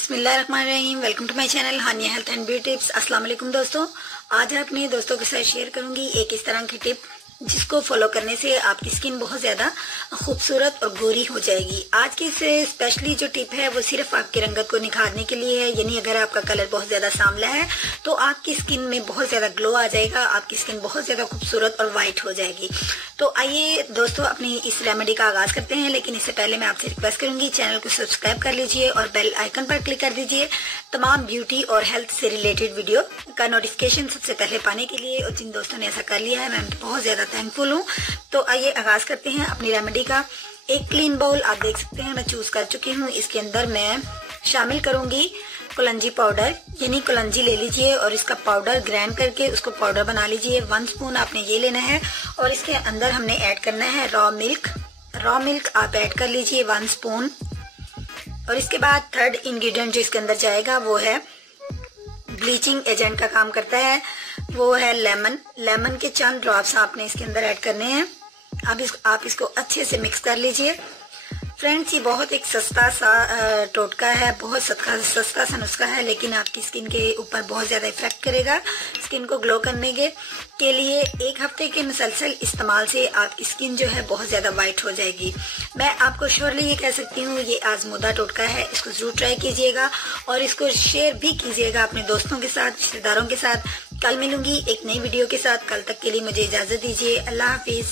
बिस्मिल्लाहिर्रहमानिर्रहीम। Welcome to my channel Hania health and beauty tips. अस्सलाम वालेकुम दोस्तों, आज अपने दोस्तों के साथ शेयर करूंगी एक इस तरह की टिप जिसको फॉलो करने से आपकी स्किन बहुत ज्यादा खूबसूरत और गोरी हो जाएगी। आज की स्पेशली जो टिप है वो सिर्फ आपकी रंगत को निखारने के लिए है, यानी अगर आपका कलर बहुत ज्यादा सांवला है तो आपकी स्किन में बहुत ज्यादा ग्लो आ जाएगा, आपकी स्किन बहुत ज्यादा खूबसूरत और व्हाइट हो जाएगी। तो आइए दोस्तों अपनी इस रेमेडी का आगाज करते हैं, लेकिन इससे पहले मैं आपसे रिक्वेस्ट करूंगी चैनल को सब्सक्राइब कर लीजिए और बेल आइकन पर क्लिक कर दीजिए तमाम ब्यूटी और हेल्थ से रिलेटेड वीडियो का नोटिफिकेशन सबसे पहले पाने के लिए। और जिन दोस्तों ने ऐसा कर लिया है मैं बहुत ज्यादा थैंकफुल हूँ। तो आइए आगाज करते हैं अपनी रेमेडी का। एक क्लीन बाउल आप देख सकते हैं मैं चूज कर चुकी हूँ। इसके अंदर मैं शामिल करूंगी कुलंजी पाउडर, यानी कुलंजी ले लीजिए और इसका पाउडर ग्राइंड करके उसको पाउडर बना लीजिए। 1 स्पून आपने ये लेना है और इसके अंदर हमने ऐड करना है रॉ मिल्क आप ऐड कर लीजिए 1 स्पून। और इसके बाद थर्ड इंग्रेडिएंट जो इसके अंदर जाएगा वो है ब्लीचिंग एजेंट का काम करता है, वो है लेमन के चंद ड्रॉप्स आपने इसके अंदर ऐड करने हैं। आप इसको अच्छे से मिक्स कर लीजिए। फ्रेंड्स, ये बहुत एक सस्ता सा टोटका है, बहुत सस्ता सा नुस्खा है, लेकिन आपकी स्किन के ऊपर बहुत ज्यादा इफेक्ट करेगा। स्किन को ग्लो करने के लिए 1 हफ्ते के मुसलसल इस्तेमाल से आपकी स्किन जो है बहुत ज्यादा व्हाइट हो जाएगी। मैं आपको श्योरली ये कह सकती हूँ ये आजमुदा टोटका है, इसको जरूर ट्राई कीजिएगा और इसको शेयर भी कीजिएगा अपने दोस्तों के साथ, रिश्तेदारों के साथ। कल मिलूंगी एक नई वीडियो के साथ, कल तक के लिए मुझे इजाजत दीजिए। अल्लाह हाफिज।